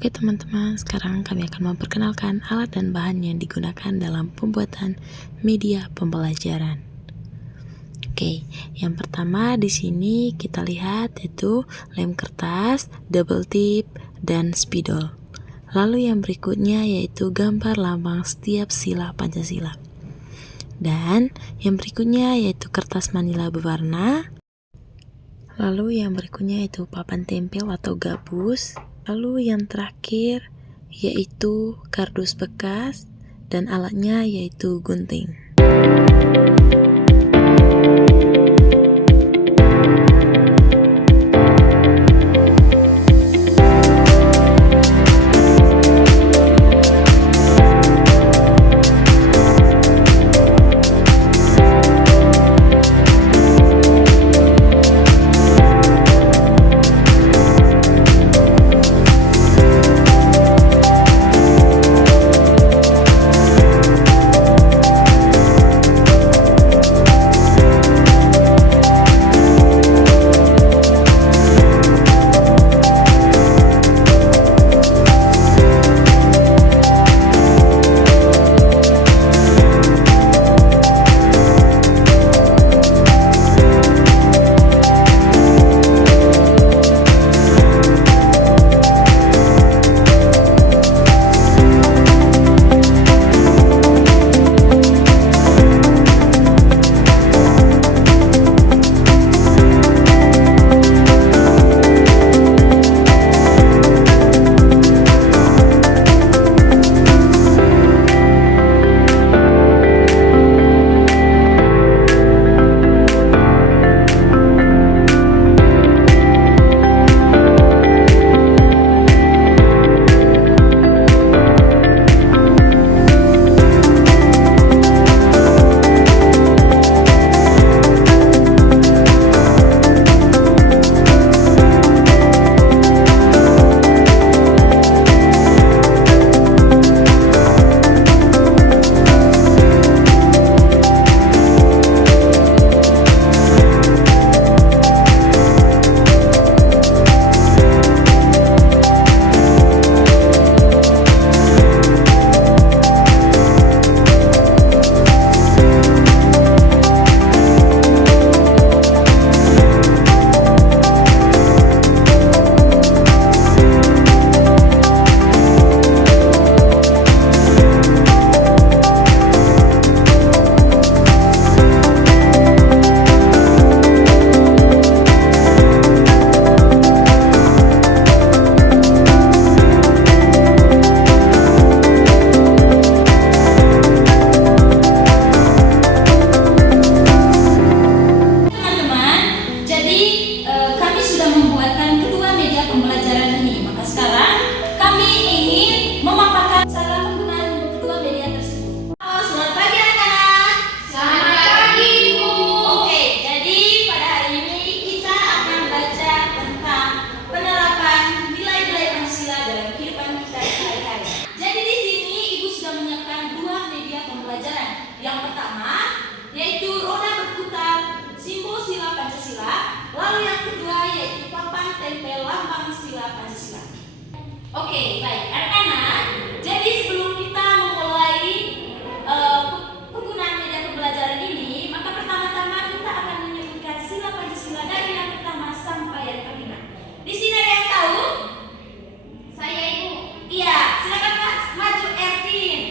Oke teman-teman, sekarang kami akan memperkenalkan alat dan bahan yang digunakan dalam pembuatan media pembelajaran. Oke, yang pertama di sini kita lihat yaitu lem kertas, double tip, dan spidol. Lalu yang berikutnya yaitu gambar lambang setiap sila Pancasila. Dan yang berikutnya yaitu kertas manila berwarna. Lalu yang berikutnya yaitu papan tempel atau gabus. Lalu yang terakhir yaitu kardus bekas dan alatnya yaitu gunting. Yang pertama yaitu roda berputar, simbol sila Pancasila. Lalu yang kedua yaitu papan tempel lambang sila Pancasila. Oke, baik anak-anak. Jadi sebelum kita memulai penggunaan media pembelajaran ini, maka pertama-tama kita akan menyebutkan sila Pancasila dari yang pertama sampai yang kelima. Di sini ada yang tahu? Saya Ibu. Iya, silakan Pak maju Ervin.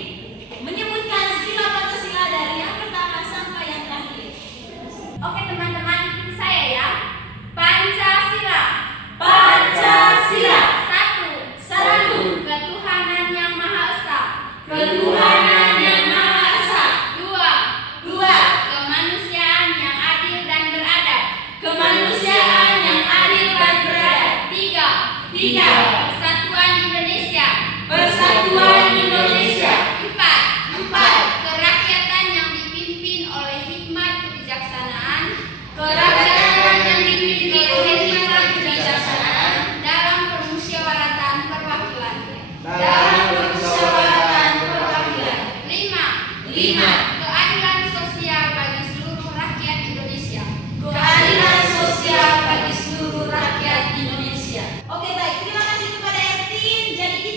Menyebutkan sila Pancasila dari yang pertama sampai yang terakhir. Oke teman-teman, ikuti saya ya. Pancasila. Pancasila. Satu. Ketuhanan yang Maha Esa. Ketuhanan yang Maha Esa. Dua. Kemanusiaan yang adil dan beradab. Kemanusiaan yang adil dan beradab. Tiga. Persatuan Indonesia. Persatuan Indonesia. Empat. Kerakyatan yang dipimpin oleh hikmat kebijaksanaan. Kerakyatan yang dipimpin oleh hikmat kebijaksanaan. Dalam permusyawaratan perwakilan. Dalam permusyawaratan perwakilan. 5. Keadilan sosial bagi seluruh rakyat Indonesia. Keadilan sosial bagi seluruh rakyat Indonesia. Oke, baik. Terima kasih kepada Ervin. Jadi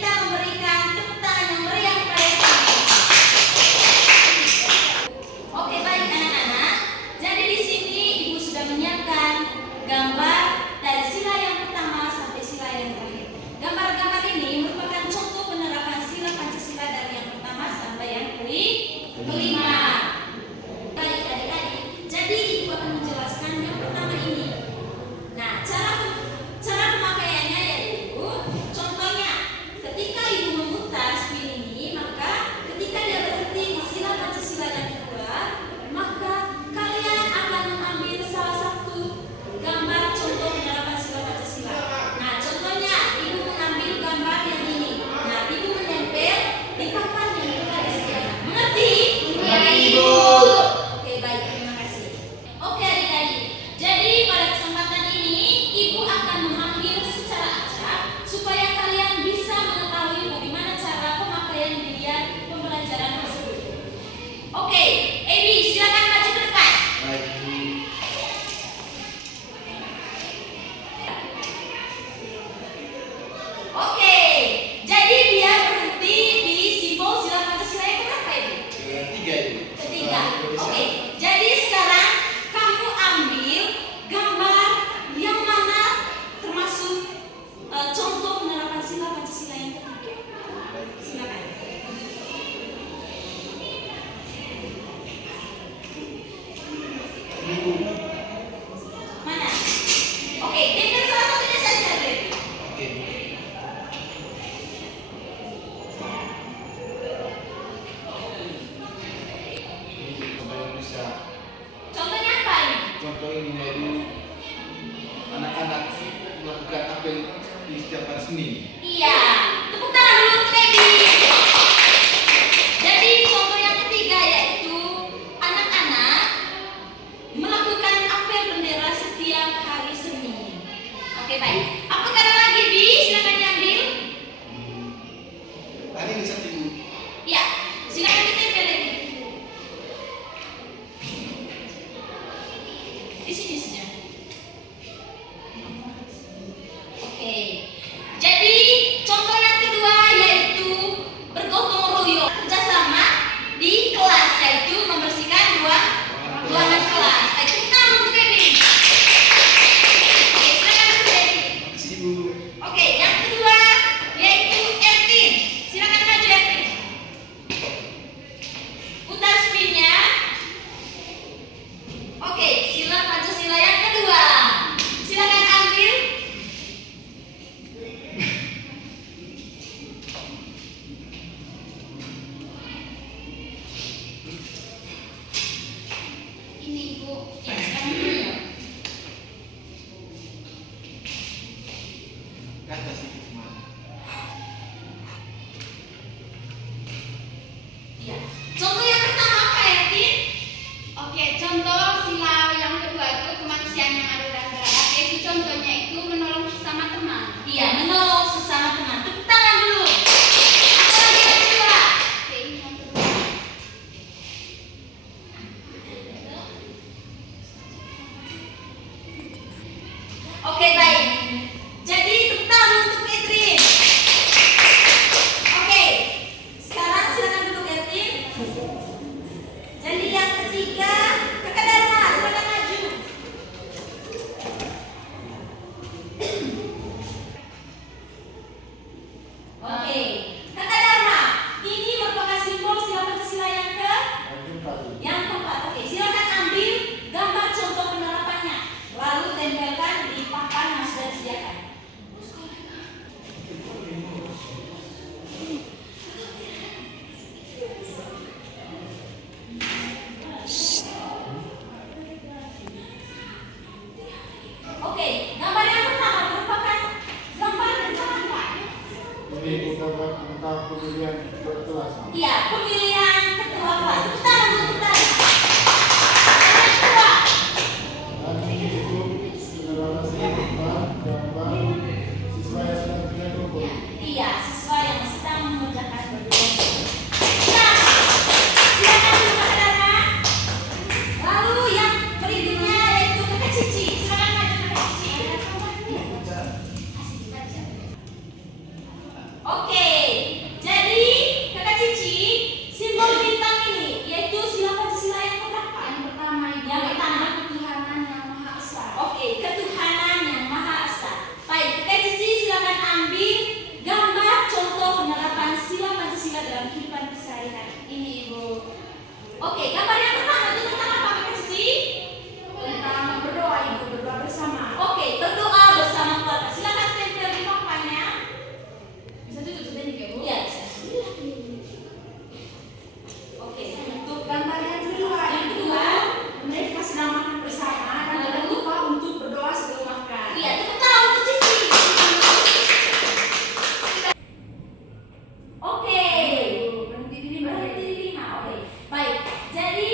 Oke, Ebi silakan maju ke depan. Baik, Bu. Oke, jadi dia berhenti di simbol sila Pancasila yang berapa Ibu? Ketiga, Ibu. Ketiga. Indonesia. Oke, jadi sekarang kamu ambil gambar yang mana termasuk contoh penerapan sila Pancasila yang ketiga. Silakan. Ini, Bu. Mana? Oke, tempel salah satunya saja, Beb. Oke, Bu. Ini contoh Indonesia. Contohnya apa ini? Contoh ini yaitu anak-anak melakukan apel di setiap hari Senin. Iya, tepuk tangan dulu untuk Ebi. Jadi contoh yang ketiga yaitu anak-anak melakukan apel bendera setiap hari Senin. Oke baik. Apakah ada lagi Bi? Silakan diambil. Tadi ini satu, Bu. Ya, silakan ditempel Ebi. Di sini saja. Oke. Jadi contoh yang kedua yaitu bergotong royong kerjasama di kelas yaitu membersihkan ruangan kelas. Baik, tepuk tangan untuk Ebi. Oke, silakan untuk Ebi. Makasih, Bu. Oke, yang kedua yaitu Ertin. Silakan maju Ertin. Putar spinnya. Oke, sila Pancasila yang kedua. Silakan ambil. Ini Ibu. Ya, silakan dulu. Ke atas sedikit, Bu. Iya. Contoh yang pertama apa Ertin? Oke, contoh sila yang kedua itu kemanusiaan yang adil dan beradab. Yaitu contohnya itu menolong sesama teman. Iya, menolong sesama teman. Tepuk tangan dulu. Apa lagi yang kedua? Oke, ini yang kedua. Oke, baik. Jadi tepuk tangan untuk Catherine. Oke. Sekarang silakan duduk Catherine. Jadi yang ketiga, Kakak Dharma, silakan maju. Oke. Kakak Dharma, ini merupakan simbol sila Pancasila yang keempat. Oke, silakan ambil gambar contoh penerapannya. Lalu tempelkan di papan yang sudah disediakan. Oke, gambar yang pertama merupakan gambar tentang apa? Ini gambar tentang pemilihan ketua kelas. Iya, pemilihan ketua kelas. Tepuk tangan dulu kita. Yang kedua, Dan ini itu generasi tentang gambar siswa yang sedang kerja kelompok. iya, siswa yang sedang mengerjakan berkelompok. Nah, silakan dulu Kak Dana. Lalu yang berikutnya yaitu Kakak Cici. Silakan maju Kakak Cici. Asik dibaca. Oke, jadi Kakak Cici, simbol bintang ini yaitu sila Pancasila yang keberapa? Yang pertama Ibu. Yang pertama. Ketuhanan yang Maha Esa. Oke, ketuhanan yang Maha Esa. Baik, Kakak Cici silakan ambil gambar contoh penerapan sila Pancasila dalam kehidupan sehari-hari. Ini Ibu. Oke, gambar yang pertama itu tentang apa Kakak Cici? Tentang berdoa Ibu, berdoa bersama. Oke, berdoa bersama keluarga. Silakan tempel di papannya. Bisa tutup sedikit ya Bu? Iya, bisa. Oke, Untuk gambar yang kedua, Yang kedua. mereka sedang makan bersama dan jangan lupa untuk berdoa sebelum makan. iya, tepuk tangan untuk Cici. Oke. Berhenti di Berhenti di 5. Oke. Baik. Jadi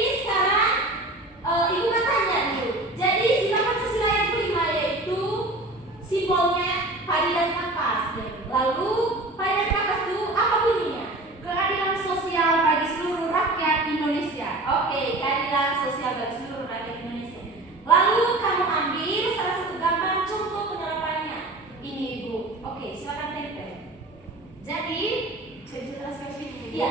bagi seluruh rakyat Indonesia. Lalu kamu ambil salah satu gambar contoh penerapannya. Ini Ibu. Oke, silakan tempel. Jadi, saya bisa jelaskan sedikit. Ya,